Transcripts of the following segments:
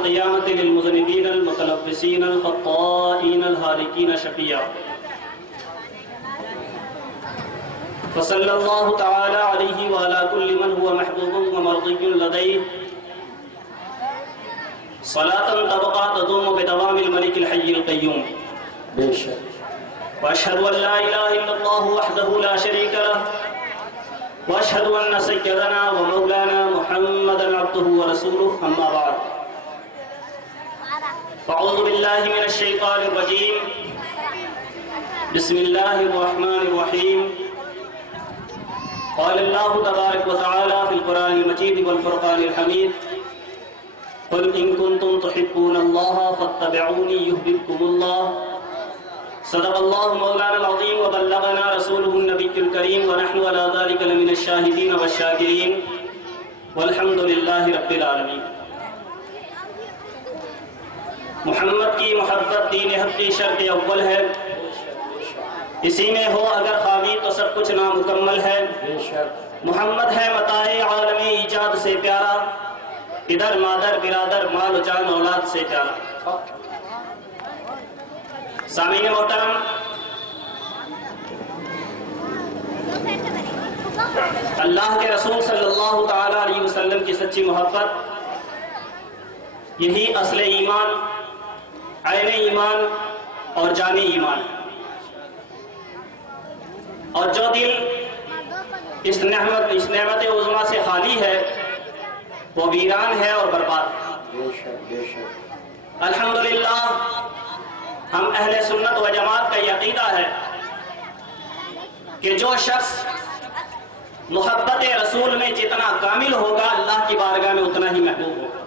القيامة للمذنبين المتلبسين الخطائين الهالكين شفيعا. فصلى الله تعالى عليه وعلى كل من هو محبوب ومرضي لديه صلاة تبقى تدوم بدوام الملك الحي القيوم. وأشهد أن لا إله إلا الله وحده لا شريك له وأشهد أن سيدنا ومولانا محمدا عبده ورسوله. أما بعد، فأعوذ بالله من الشيطان الرجيم. بسم الله الرحمن الرحيم. قال الله تبارك وتعالى في القرآن المجيد والفرقان الحميد: قل إن كنتم تحبون الله فاتبعوني يحببكم الله. صدق الله مولانا العظيم وبلغنا رسوله النبي الكريم ونحن على ذلك لمن الشاهدين والشاكرين والحمد لله رب العالمین. محمد کی محبت دین حق کی شرط اول ہے. اسی میں ہو اگر خامی تو سب کچھ نامکمل ہے. محمد ہے متاع عالمی ایجاد سے پیارا، ادھر مادر برادر مال و جان اولاد سے پیارا. سامعین محترم، اللہ کے رسول صلی اللہ تعالی علیہ وسلم کی سچی محبت یہی اصل ایمان، عین ایمان اور جانی ایمان. اور جو دل اس نعمت عظمیٰ سے خالی ہے وہ ویران ہے اور برباد. الحمدللہ ہم اہل سنت و جماعت کا یہ عقیدہ ہے کہ جو شخص محبت رسول میں جتنا کامل ہوگا اللہ کی بارگاہ میں اتنا ہی محبوب ہوگا.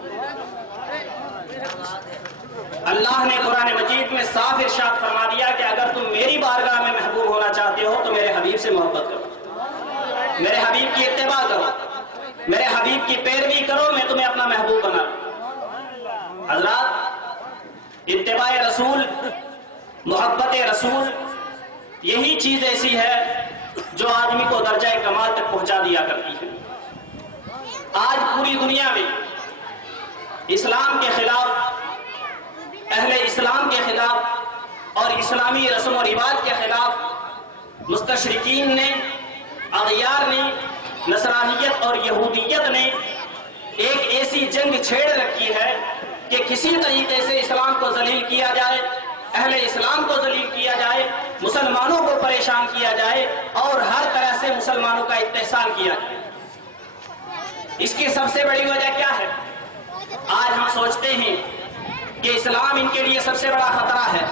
اللہ نے قرآن مجید میں صاف ارشاد فرما دیا کہ اگر تم میری بارگاہ میں محبوب ہونا چاہتے ہو تو میرے حبیب سے محبت کرو، میرے حبیب کی اتباع کرو، میرے حبیب کی پیروی کرو، میں تمہیں اپنا محبوب بنا لوں. حضرات، اتباع رسول، محبت رسول یہی چیز ایسی ہے جو آدمی کو درجہ کمال تک پہنچا دیا کرتی ہے. آج پوری دنیا میں اسلام کے خلاف، اہل اسلام کے خلاف اور اسلامی رسم و رواج کے خلاف مستشرقین نے، اغیار نے، نصرانیت اور یہودیت نے ایک ایسی جنگ چھیڑ رکھی ہے کہ کسی طریقے سے اسلام کو ذلیل کیا جائے، اہل اسلام کو ذلیل کیا جائے، مسلمانوں کو پریشان کیا جائے اور ہر طرح سے مسلمانوں کا استحصال کیا جائے. اس کی سب سے بڑی وجہ کیا ہے؟ آج ہم سوچتے ہیں کہ اسلام ان کے لیے سب سے بڑا خطرہ ہے.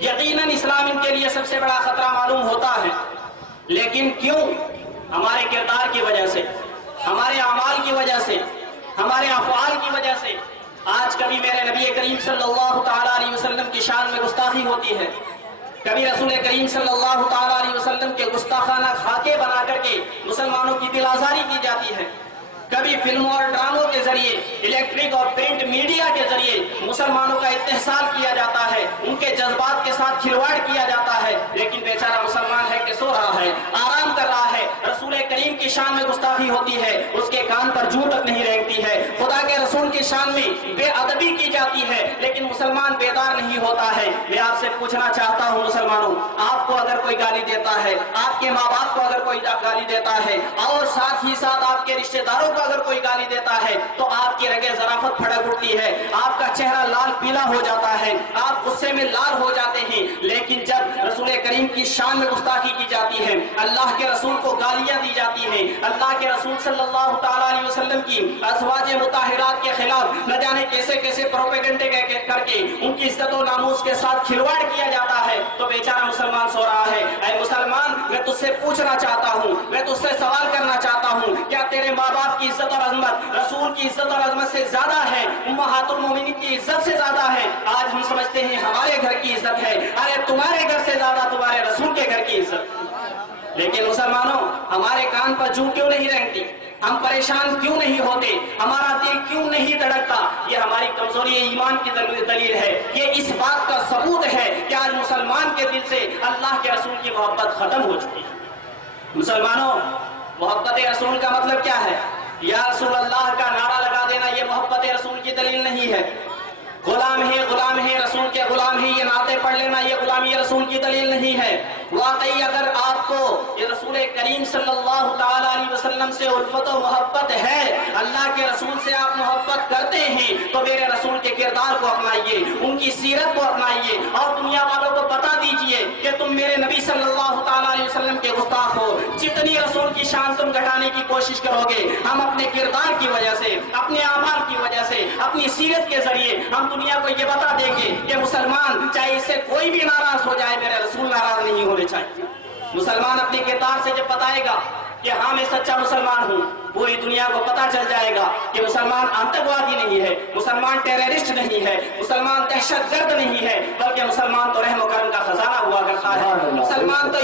یقیناً اسلام ان کے لیے سب سے بڑا خطرہ معلوم ہوتا ہے، لیکن کیوں؟ ہمارے کردار کی وجہ سے، ہمارے اعمال کی وجہ سے، ہمارے افعال کی وجہ سے. آج کبھی میرے نبی کریم صلی اللہ تعالی علیہ وسلم کی شان میں گستاخی ہوتی ہے، کبھی رسول کریم صلی اللہ تعالی علیہ وسلم کے گستاخانہ خاکے بنا کر کے مسلمانوں کی دل آزاری کی جاتی ہے، کبھی فلموں اور ڈراموں کے ذریعے، الیکٹرک اور پرنٹ میڈیا کے ذریعے مسلمانوں کا استحصال کیا جاتا ہے، ان کے جذبات کے ساتھ کھلواڑ کیا جاتا ہے. لیکن بیچارہ مسلمان ہے کہ سو رہا ہے، آرام کر رہا ہے. رسول کریم کی شان میں گستاخی ہوتی ہے، اس کے کان پر جوں تک نہیں رینگتی ہے. خدا کے رسول کی شان میں بے ادبی کی جاتی ہے، لیکن مسلمان بیدار نہیں ہوتا ہے. میں آپ سے پوچھنا چاہتا ہوں مسلمانوں، آپ کو اگر کوئی گالی دیتا ہے، آپ کے ماں باپ کو اگر کوئی گالی دیتا ہے اور ساتھ ہی ساتھ آپ کے رشتہ داروں اگر کوئی گالی دیتا ہے تو آپ کی رگیں ظرافت پھڑک اٹھتی ہے، آپ کا چہرہ لال پیلا ہو جاتا ہے، آپ غصے میں لال ہو جاتے ہیں. لیکن جب رسول کریم کی شان میں گستاخی کی جاتی ہے، اللہ کے رسول کو گالیاں دی جاتی ہیں، اللہ کے رسول صلی اللہ تعالی علیہ وسلم کی ازواج مطہرات کے خلاف نہ جانے کیسے کیسے پروپیگنڈے کر کے ان کی عزت و ناموس کے ساتھ کھلواڑ کیا جاتا ہے، تو بیچارہ مسلمان سو رہا ہے. اے مسلمان، میں تجھ سے پوچھنا چاہتا ہوں، میں تجھ سے سوال کرنا چاہتا ہوں، کیا تیرے ماں باپ کی عزت اور عظمت رسول کی عزت اور عظمت سے زیادہ ہے؟ امہات المومنین کی عزت سے زیادہ ہے؟ آج ہم سمجھتے ہیں ہمارے گھر کی عزت ہے، ارے تمہارے گھر سے زیادہ تمہارے رسول کے گھر کی عزت. لیکن مسلمانوں، ہمارے کان پر جوں کیوں نہیں رینگتی؟ ہم پریشان کیوں نہیں ہوتے؟ ہمارا دل کیوں نہیں دھڑکتا؟ یہ ہماری کمزوری ایمان کی دلیل ہے. یہ اس بات کا ثبوت ہے کہ آج مسلمان کے دل سے اللہ کے رسول کی محبت ختم ہو چکی ہے. مسلمانوں، محبت رسول کا مطلب کیا ہے؟ یا رسول اللہ کا نعرہ لگا دینا یہ محبت رسول کی دلیل نہیں ہے. غلام ہے رسول کے غلام ہیں، یہ نعتیں پڑھ لینا یہ غلامی رسول کی دلیل نہیں ہے. واقعی اگر آپ کو یہ رسول کریم صلی اللہ تعالیٰ علیہ وسلم سے الفت و محبت ہے، اللہ کے رسول سے آپ محبت کرتے ہیں، تو میرے رسول کے کردار کو اپنائیے، ان کی سیرت کو اپنائیے اور دنیا والوں کو بتا دیجئے کہ تم میرے نبی صلی اللہ تعالیٰ علیہ وسلم کے گستاخ ہو. جتنی رسول کی شان تم گھٹانے کی کوشش کرو گے، ہم اپنے کردار کی وجہ سے، اپنے اعمال کی وجہ سے، اپنی سیرت کے ذریعے ہم دنیا کو یہ بتا دیں گے کہ مسلمان چاہے اس سے کوئی بھی ناراض ہو جائے، میرے رسول ناراض نہیں ہونے چاہیے. مسلمان اپنے کردار سے جب بتائے گا کہ ہاں میں سچا مسلمان ہوں، پوری دنیا کو پتا چل جائے گا کہ مسلمان آتنکوادی نہیں ہے، مسلمان ٹیررسٹ نہیں ہے، مسلمان دہشت گرد نہیں ہے، بلکہ مسلمان تو رحم و کرم کا خزانہ ہوا کرتا ہے. مسلمان تو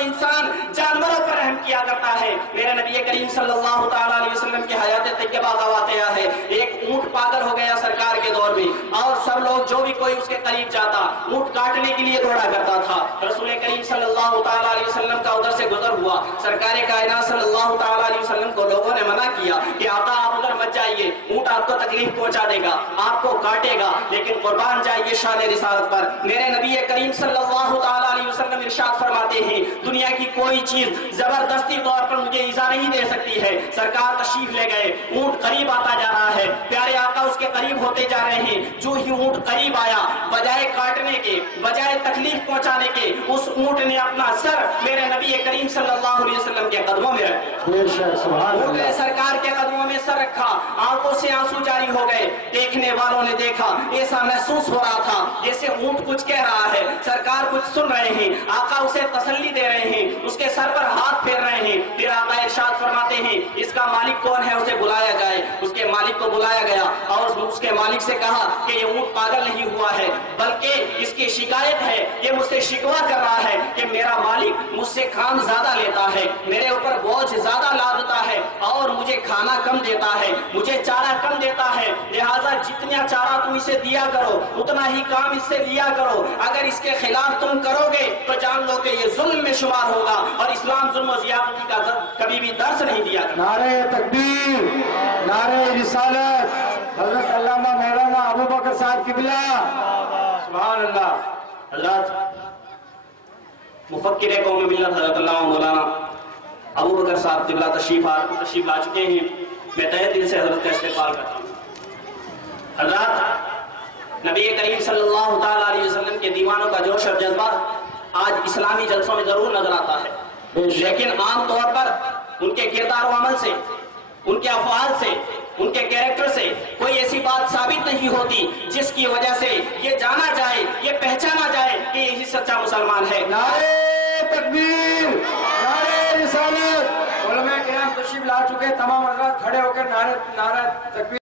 انسان جانوروں پر رحم کیا کرتا ہے. میرے نبی کریم صلی اللہ تعالیٰ علیہ وسلم کی حیات طیبہ کا واقعہ ہے. ایک اونٹ پاگل ہو گیا سرکار کے دور میں، اور سب لوگ جو بھی کوئی اس کے قریب جاتا اونٹ کاٹنے کے لیے دوڑا کرتا تھا. رسول کریم صلی اللہ تعالیٰ علیہ وسلم کا ادھر سے گزر ہوا. سرکار کائنات صلی اللہ تعالیٰ علیہ وسلم کو لوگوں نے منع کیا کہ آقا آپ ادھر مت جائیے، اونٹ آپ کو تکلیف پہنچا دے گا، آپ کو کاٹے گا، لیکن قربان جائیے شان رسالت پر. میرے نبی کریم صلی اللہ تعالیٰ علیہ وسلم ارشاد فرماتے ہیں دنیا کی کوئی چیز زبردستی طور پر مجھے ایذا نہیں دے سکتی ہے. سرکار تشریف لے گئے، اونٹ قریب آتا جا رہا ہے، پیارے آقا اس کے قریب ہوتے جا رہے ہیں. جو ہی اونٹ قریب آیا، بجائے کاٹنے کے، بجائے تکلیف پہنچانے کے، اس اونٹ نے اپنا سر میرے نبی کریم صلی اللہ علیہ وسلم کے قدموں میں رکھا. اونٹ نے سرکار کے قدموں میں سر رکھا، آنکھوں سے آنسو جاری ہو گئے. دیکھنے والوں نے دیکھا، ایسا محسوس ہو رہا تھا جیسے اونٹ کچھ کہہ رہا ہے، سرکار کچھ سن رہے ہیں، آقا اسے تسلی دے رہے ہیں، اس کے سر پر ہاتھ پھیر رہے ہیں. پھر آقا ارشاد فرماتے ہیں اس کا مالک کون ہے، اسے بلایا جائے. اس کے مالک کو بلایا گیا اور اس کے مالک سے کہا کہ یہ اونٹ پاگل نہیں ہوا ہے، بلکہ اس کی شکایت ہے، یہ مجھ سے شکوہ کر رہا ہے کہ میرا مالک مجھ سے کام زیادہ لیتا ہے، میرے اوپر بوجھ زیادہ لادتا ہے اور مجھے کھانا کم دیتا ہے، مجھے چارہ کم دیتا ہے. لہٰذا جتنا چارہ تم اسے دیا کرو اتنا ہی کام اس سے لیا کرو. اگر اس کے خلاف تم کرو گے تو جان لو کہ یہ ظلم میں شمار ہوگا، اور اسلام ظلم و زیادتی کا کبھی بھی درس نہیں دیا کرتا. نعرہ تکبیر، نعرہ رسالت، حضرت علامہ مولانا ابو بکر صاحب قبلہ، سبحان اللہ. حضرت مفکر قوم ملت حضرت علامہ مولانا ابو بکر صاحب قبلہ تشریف لا چکے ہیں. میں تہہ دل سے حضرت کا استقبال کرتا ہوں. حضرت نبی کریم صلی اللہ تعالیٰ علیہ وسلم کے دیوانوں کا جوش اور جذبہ آج اسلامی جلسوں میں ضرور نظر آتا ہے، لیکن عام طور پر ان کے کردار و عمل سے، ان کے افعال سے، ان کے کیریکٹر سے کوئی ایسی بات ثابت نہیں ہوتی جس کی وجہ سے یہ جانا جائے، یہ پہچانا جائے کہ یہی سچا مسلمان ہے. نعرہ تکبیر، نعرہ رسالت. علماء کرام تشریف لا چکے، تمام حضرات کھڑے ہو کر نعرہ تکبیر